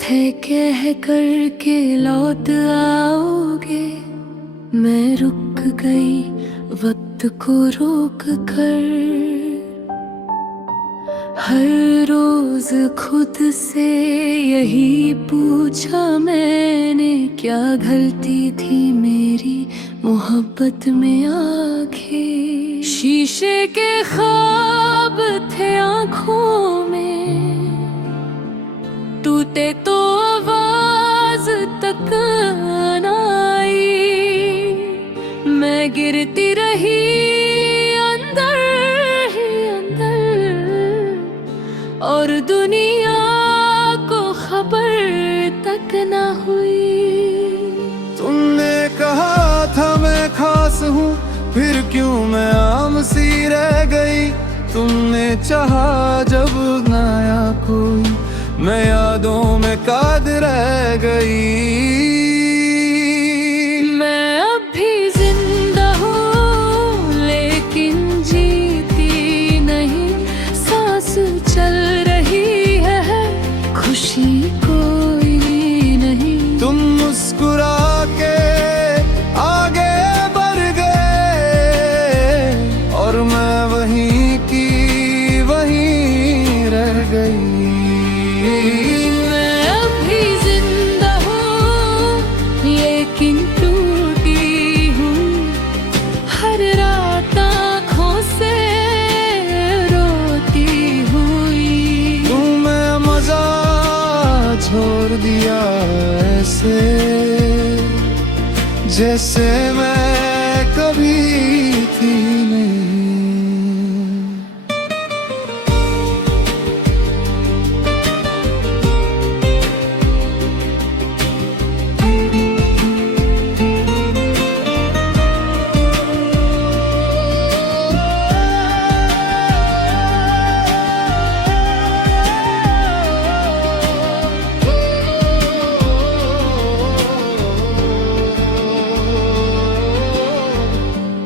थे कह कर के लौट आओगे, मैं रुक गई वक्त को रोक कर। हर रोज खुद से यही पूछा मैंने, क्या गलती थी मेरी मोहब्बत में आखिर। शीशे के ख्वाब थे आँखों में, टूटे तो आवाज तक न आई। मैं गिरती रही अंदर ही अंदर, और दुनिया को खबर तक न हुई। तुमने कहा था मैं खास हूँ, फिर क्यों मैं आम सी रह गई। तुमने चाहा जब नया कोई, मैं यादों में काद रह गई। मैं अब भी जिंदा हूँ लेकिन जीती नहीं, सांस चल रही है खुशी कोई नहीं। तुम मुस्कुरा के आगे बढ़ गए, और मैं वहीं की वहीं रह गई। मैं अब भी जिंदा हूँ लेकिन टूटी हूँ, हर रात आँखों से रोती हुई। तुम्हें मजा छोड़ दिया ऐसे, जैसे मैं कभी थी नहीं।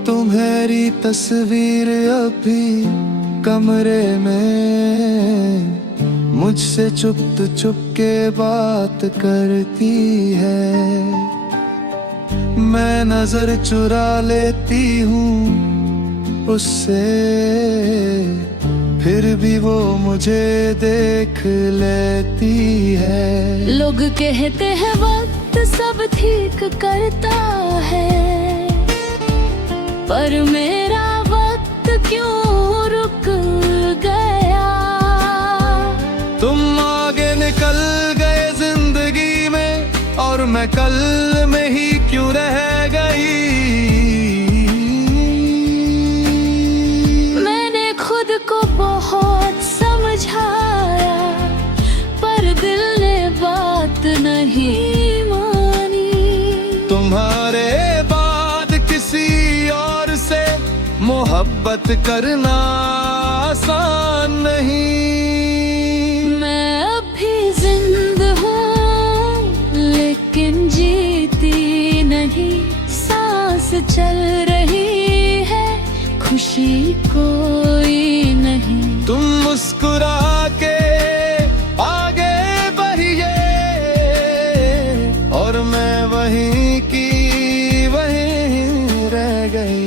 तुम्हारी तस्वीर अभी कमरे में मुझसे चुप के बात करती है। मैं नजर चुरा लेती हूँ उससे, फिर भी वो मुझे देख लेती है। लोग कहते हैं वक्त सब ठीक करता है, पर मेरा वक्त क्यों रुक गया। तुम आगे निकल गए जिंदगी में, और मैं कल में ही क्यों रह गई। मैंने खुद को बहुत समझाया, पर दिल ने बात नहीं मानी। तुम्हारे बाद किसी और से मोहब्बत करना आसान नहीं। मैं अब भी जिंदा हूँ लेकिन जीती नहीं, सांस चल रही है खुशी कोई नहीं। तुम मुस्कुरा के आगे बढ़िए, और मैं वहीं की वहीं रह गई।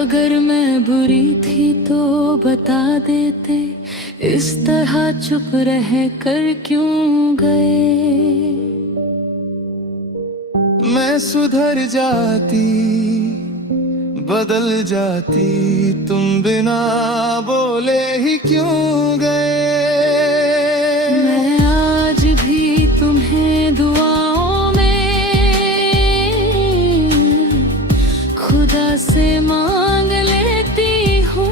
अगर मैं बुरी थी तो बता देते, इस तरह चुप रह कर क्यों गए। मैं सुधर जाती बदल जाती, तुम बिना बोले ही क्यों गए। मैं आज भी तुम्हें दुआओं में खुदा से मांग लेती हूँ,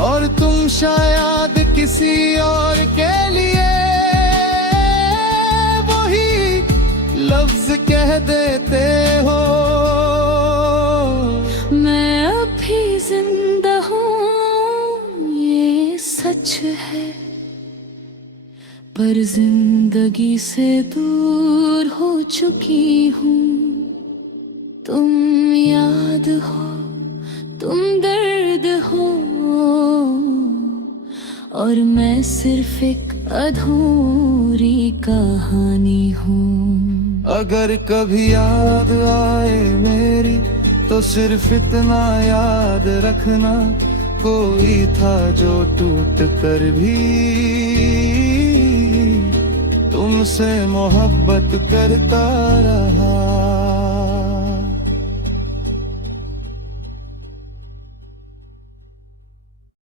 और तुम शायद किसी और के लिए वही लफ्ज देते हो। मैं अभी जिंदा हूँ ये सच है, पर जिंदगी से दूर हो चुकी हूँ। तुम याद हो, तुम दर्द हो, और मैं सिर्फ एक अधूरी कहानी हूँ। अगर कभी याद आए मेरी तो सिर्फ इतना याद रखना, कोई था जो टूट कर भी तुमसे मोहब्बत करता रहा।